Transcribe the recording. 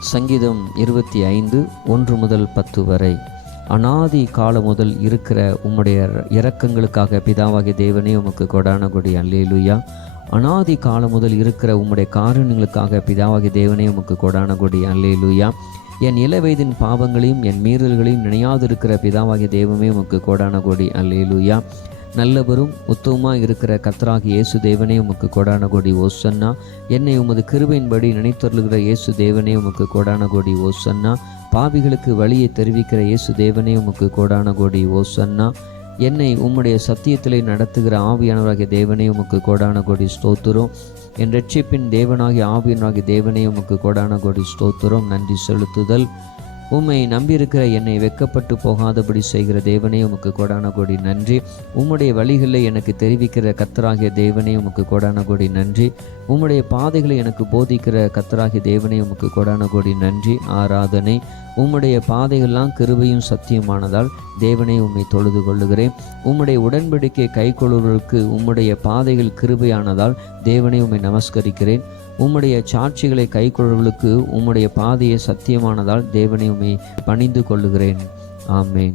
சங்கீதம் இருபத்தி ஐந்து ஒன்று முதல் பத்து வரை. அனாதி காலம் முதல் இருக்கிற உம்முடைய இரக்கங்களுக்காக பிதாவாகிய தேவனே உமக்கு கொடான கொடி. அல்லேலுயா. அனாதி காலம் முதல் இருக்கிற உம்முடைய காரணங்களுக்காக பிதாவாகிய தேவனே உமக்கு கொடான கொடி. அல்லேலுயா. என் இள வயதின் பாவங்களையும் என் மீறல்களையும் நினையாதிருக்கிற பிதாவாகிய தேவமே உமக்கு கோடான கோடி. அல்லேலுயா. நல்லவரும் உத்தவமாக இருக்கிற கர்த்தராகிய இயேசு தேவனே உமக்கு கோடான கோடி ஓசன்னா. என்னை உமது கிருபையின்படி நினைத்தருளுகிற இயேசு தேவனே உமக்கு கோடான கோடி ஓசன்னா. பாவிகளுக்கு வழியை தெரிவிக்கிற இயேசு தேவனே உமக்கு கோடான கோடி ஓசன்னா. என்னை உம்முடைய சத்தியத்திலே நடத்துகிற ஆவியானவராகிய தேவனே உமக்கு கோடான கோடி ஸ்தோத்துரும். என் ரட்சிப்பின் தேவனாகிய ஆவியனாகிய தேவனே உமக்கு கோடான கோடி ஸ்தோத்துரும். நன்றி செலுத்துதல். உம்மை நம்பியிருக்கிற என்னை வெக்கப்பட்டு போகாதபடி செய்கிற தேவனே உமக்கு கோடான கோடி நன்றி. உம்முடைய வழிகளை எனக்கு தெரிவிக்கிற கத்தராகிய தேவனே உமக்கு கோடான கோடி நன்றி. உம்முடைய பாதைகளை எனக்கு போதிக்கிற கத்தராகிய தேவனே உமக்கு கோடான கோடி நன்றி. ஆராதனை. உம்முடைய பாதைகள்லாம் கிருபையும் சத்தியமானதால் தேவனே உம்மை தொழுது கொள்ளுகிறேன். உம்முடைய உடன்படிக்கை கைக்கொள்வர்களுக்கு உம்முடைய பாதைகள் கிருபையானதால் தேவனே உம்மை நமஸ்கரிக்கிறேன். உம்முடைய சாட்சிகளை கைக்கொள்வர்களுக்கு உம்முடைய பாதையை சத்தியமானதால் தேவனை உண்மை பணிந்து கொள்ளுகிறேன். ஆமேன்.